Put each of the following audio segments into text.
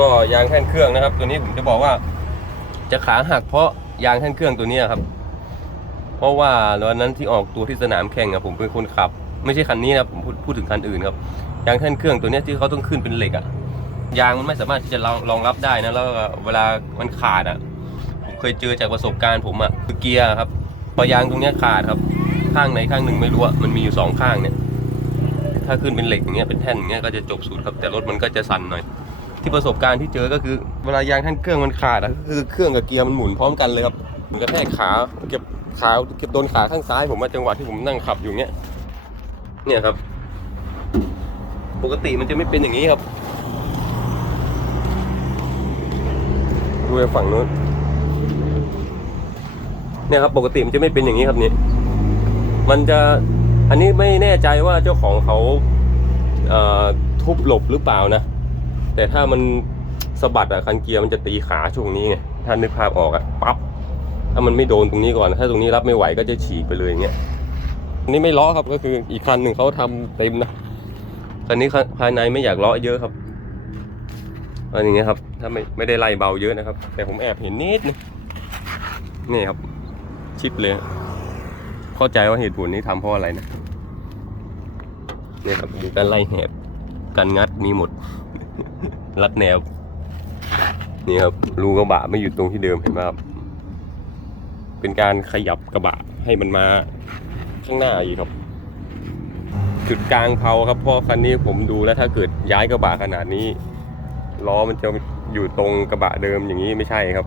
ก็ยางแท่นเครื่องนะครับ ตัวนี้ผมจะบอกว่า จะขาหักเพราะยางแท่นเครื่องตัวนี้ครับ เพราะว่าวันนั้นที่ออกตัวที่สนามแข่งอะผมเป็นคนขับ ไม่ใช่คันนี้นะผมพูดพูดถึงคันอื่นครับยางแท่นเครื่องตัวนี้ที่เขาต้องขึ้นเป็นเหล็กอะยางมันไม่สามารถที่จะรองรับได้นะแล้วเวลามันขาดอะผมเคยเจอจากประสบการณ์ผมอะคือเกียร์ครับพอยางตรงนี้ขาดครับ ข้างไหนข้างหนึ่งไม่รู้อะมันมีอยู่สองข้างเนี่ยถ้าขึ้นเป็นเหล็กอย่างเงี้ยเป็นแท่นอย่างเงี้ยก็จะจบสูตรครับแต่รถมันก็จะสั่นหน่อย ที่ประสบการณ์ที่เจอก็คือเวลายางท่านเครื่องมันขาดอะก็คือเครื่องกับเกียร์มันหมุนพร้อมกันเลยครับมันกระแทกขาเก็บขาเก็บโดนขาข้างซ้ายผมว่าจังหวะที่ผมนั่งขับอยู่เนี้ยเนี่ยครับ ปกติมันจะไม่เป็นอย่างนี้ครับดูฝั่งนู้นเนี่ยครับปกติมันจะไม่เป็นอย่างนี้ครับนี่มันจะอันนี้ไม่แน่ใจว่าเจ้าของเขาเทุบหลบหรือเปล่านะ แต่ถ้ามันสะบัดอะคันเกียร์มันจะตีขาช่วงนี้ไงถ้านึกภาพออกอะปั๊บถ้ามันไม่โดนตรงนี้ก่อน ถ้าตรงนี้รับไม่ไหวก็จะฉีกไปเลยเงี้ยนนี้ไม่ล้อครับก็คืออีกคันหนึ่งเขาทำเต็มนะคันนี้ภายในไม่อยากล้อเยอะครับอันนี้ครับ ถ้าไม่ไม่ได้ไล่เบาเยอะนะครับ แต่ผมแอบเห็นนิดนึงนี่ครับ ชิดเลย เข้าใจว่าเหตุผลนี้ทำเพราะอะไรนะเนี่ยครับดูการไล่แหบการงัดมีหมด รัดแนว นี่ครับรูกระบะไม่อยู่ตรงที่เดิมเห็นไหมครับ เป็นการขยับกระบะให้มันมาข้างหน้าอีกครับ จุดกลางเพาครับเพราะคันนี้ผมดูแล้วถ้าเกิดย้ายกระบะขนาดนี้ล้อมันจะอยู่ตรงกระบะเดิมอย่างนี้ไม่ใช่ครับ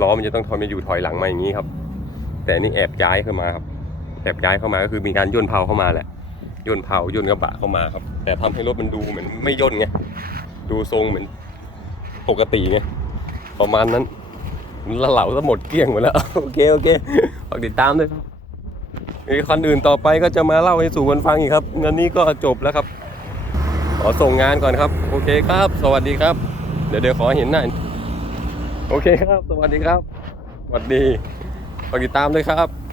ล้อมันจะต้องทอยมาอยู่ถอยหลังมาอย่างนี้ครับ แต่นี่แอบย้ายเข้ามาครับ แอบย้ายเข้ามาก็คือมีการย่นเพาเข้ามาแหละย่นเผาย่นกระบะเข้ามาครับ แต่ทำให้รถมันดูเหมือนไม่ย่นไง ดูทรงเหมือนปกติไง ประมาณนั้นละเหลาซะหมดเกลี้ยงหมดแล้ว โอเค โอเคฝากติดตามด้วยครับอีกคันอื่นต่อไปก็จะมาเล่าให้สู่กันฟังอีกครับงานนี้ก็จบแล้วครับ ขอส่งงานก่อนครับ โอเคครับ สวัสดีครับ เดี๋ยวเดี๋ยวขอเห็นหน้าโอเคครับ สวัสดีครับ สวัสดีฝากติดตามด้วยครับ